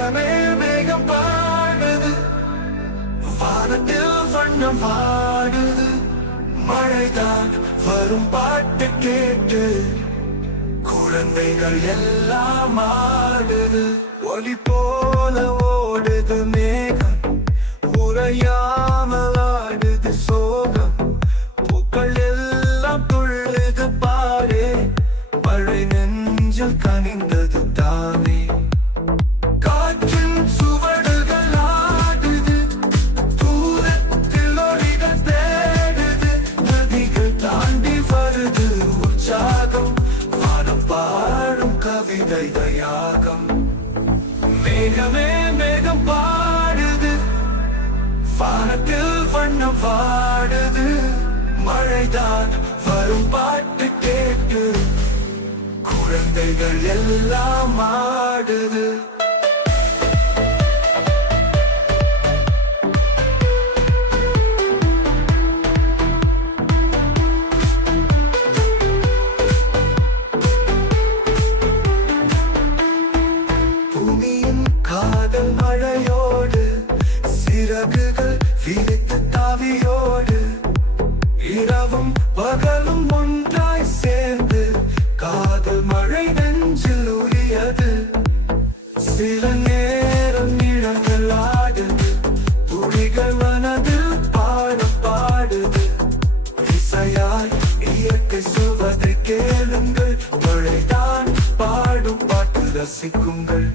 மேகமே மேகம் பாடுது. வானத்தில் வண்ணம் வாடுது. மழைதான் வரும் பாட்டு கேட்டு. குழந்தைகள் எல்லாம் ஆடுது. ஒலி போலவோ பாடும் கவிதை தயாகம் மேகமே மேகம் பாடுது. வானத்தில் வண்ணம் பாடுது மழைதான் வரும் பாட்டு கேட்டு. குழந்தைகள் எல்லாம் ஆடுது. மழையோடு சிறகுகள் விரித்து தாவியோடு இரவும் பகலும் ஒன்றாய் சேர்ந்து காதல் மழை நெஞ்சில் உரியது. சில நேரம் நிழல்கள் ஆடுது துளிகள் மனதில் பாட பாடுது. இசையால் இயற்கை சொல்வதை கேளுங்கள் மழைதான் பாடும் பாட்டு ரசிக்குங்கள்.